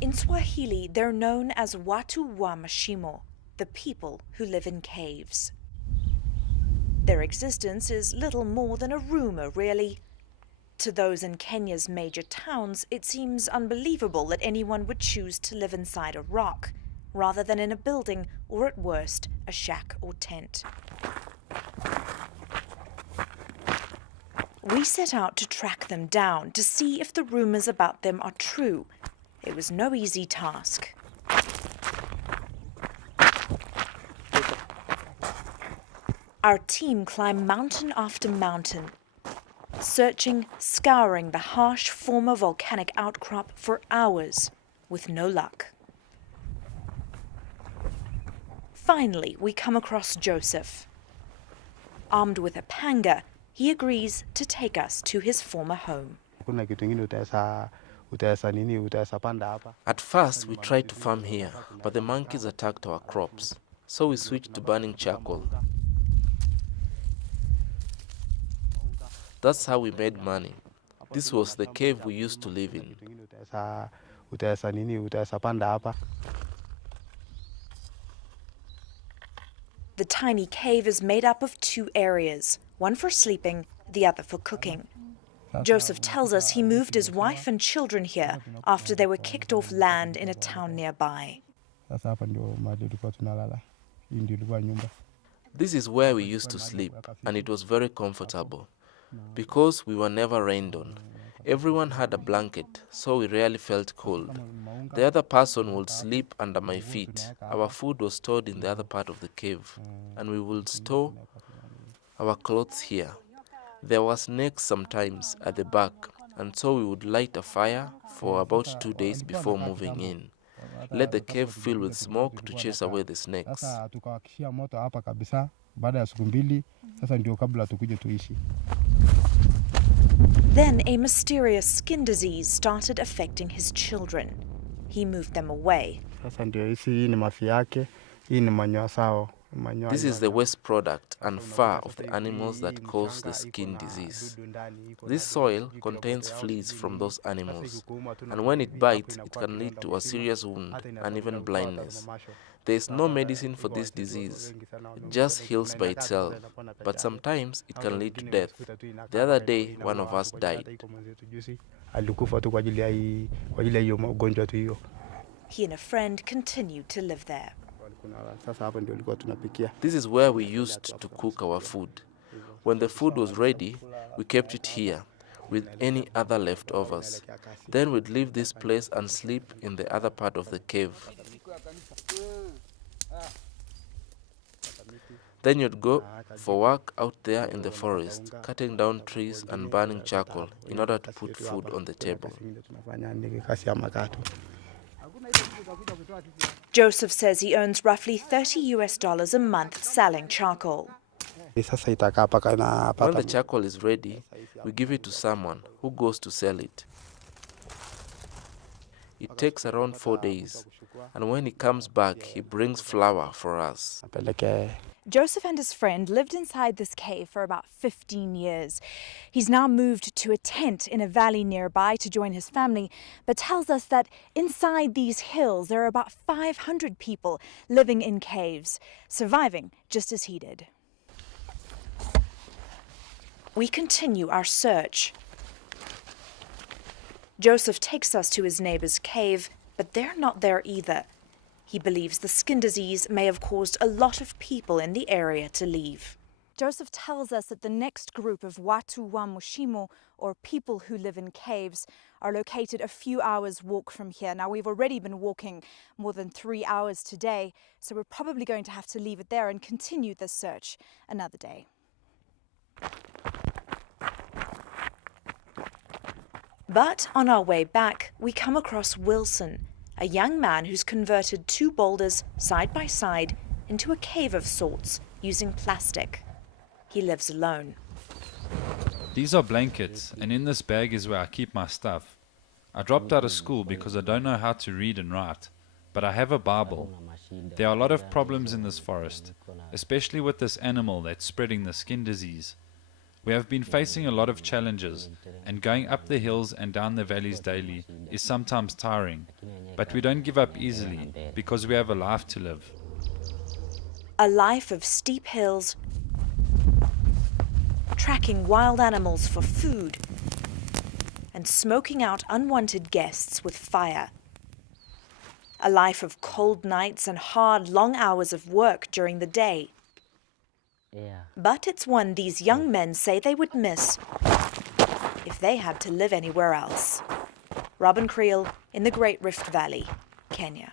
In Swahili, they're known as Watu wa Mashimo, the people who live in caves. Their existence is little more than a rumor, really. To those in Kenya's major towns, it seems unbelievable that anyone would choose to live inside a rock, rather than in a building or at worst, a shack or tent. We set out to track them down to see if the rumors about them are true. It was no easy task. Our team climbed mountain after mountain, searching, scouring the harsh former volcanic outcrop for hours, with no luck. Finally, we come across Joseph. Armed with a panga, he agrees to take us to his former home. At first, we tried to farm here, but the monkeys attacked our crops, so we switched to burning charcoal. That's how we made money. This was the cave we used to live in. The tiny cave is made up of two areas, one for sleeping, the other for cooking. Joseph tells us he moved his wife and children here after they were kicked off land in a town nearby. This is where we used to sleep, and it was very comfortable. Because we were never rained on. Everyone had a blanket, so we rarely felt cold. The other person would sleep under my feet. Our food was stored in the other part of the cave, and we would store our clothes here. There were snakes sometimes at the back, and so we would light a fire for about 2 days before moving in. Let the cave fill with smoke to chase away the snakes. Then a mysterious skin disease started affecting his children. He moved them away. This is the waste product and fur of the animals that cause the skin disease. This soil contains fleas from those animals, and when it bites, it can lead to a serious wound and even blindness. There is no medicine for this disease. It just heals by itself, but sometimes it can lead to death. The other day, one of us died. He and a friend continued to live there. This is where we used to cook our food. When the food was ready, we kept it here with any other leftovers. Then we'd leave this place and sleep in the other part of the cave. Then you'd go for work out there in the forest, cutting down trees and burning charcoal in order to put food on the table. Joseph says he earns roughly $30 a month selling charcoal. When the charcoal is ready, we give it to someone who goes to sell it. It takes around 4 days, and when he comes back, he brings flour for us. Joseph and his friend lived inside this cave for about 15 years. He's now moved to a tent in a valley nearby to join his family, but tells us that inside these hills there are about 500 people living in caves, surviving just as he did. We continue our search. Joseph takes us to his neighbor's cave, but they're not there either. He believes the skin disease may have caused a lot of people in the area to leave. Joseph tells us that the next group of Watu wa Mashimo, or people who live in caves, are located a few hours' walk from here. Now, we've already been walking more than 3 hours today, so we're probably going to have to leave it there and continue this search another day. But on our way back, we come across Wilson, a young man who's converted 2 boulders side by side into a cave of sorts using plastic. He lives alone. These are blankets, and in this bag is where I keep my stuff. I dropped out of school because I don't know how to read and write, but I have a Bible. There are a lot of problems in this forest, especially with this animal that's spreading the skin disease. We have been facing a lot of challenges, and going up the hills and down the valleys daily is sometimes tiring, but we don't give up easily because we have a life to live. A life of steep hills, tracking wild animals for food, and smoking out unwanted guests with fire. A life of cold nights and hard, long hours of work during the day. But it's one these young men say they would miss if they had to live anywhere else. Robyn Kriel in the Great Rift Valley, Kenya.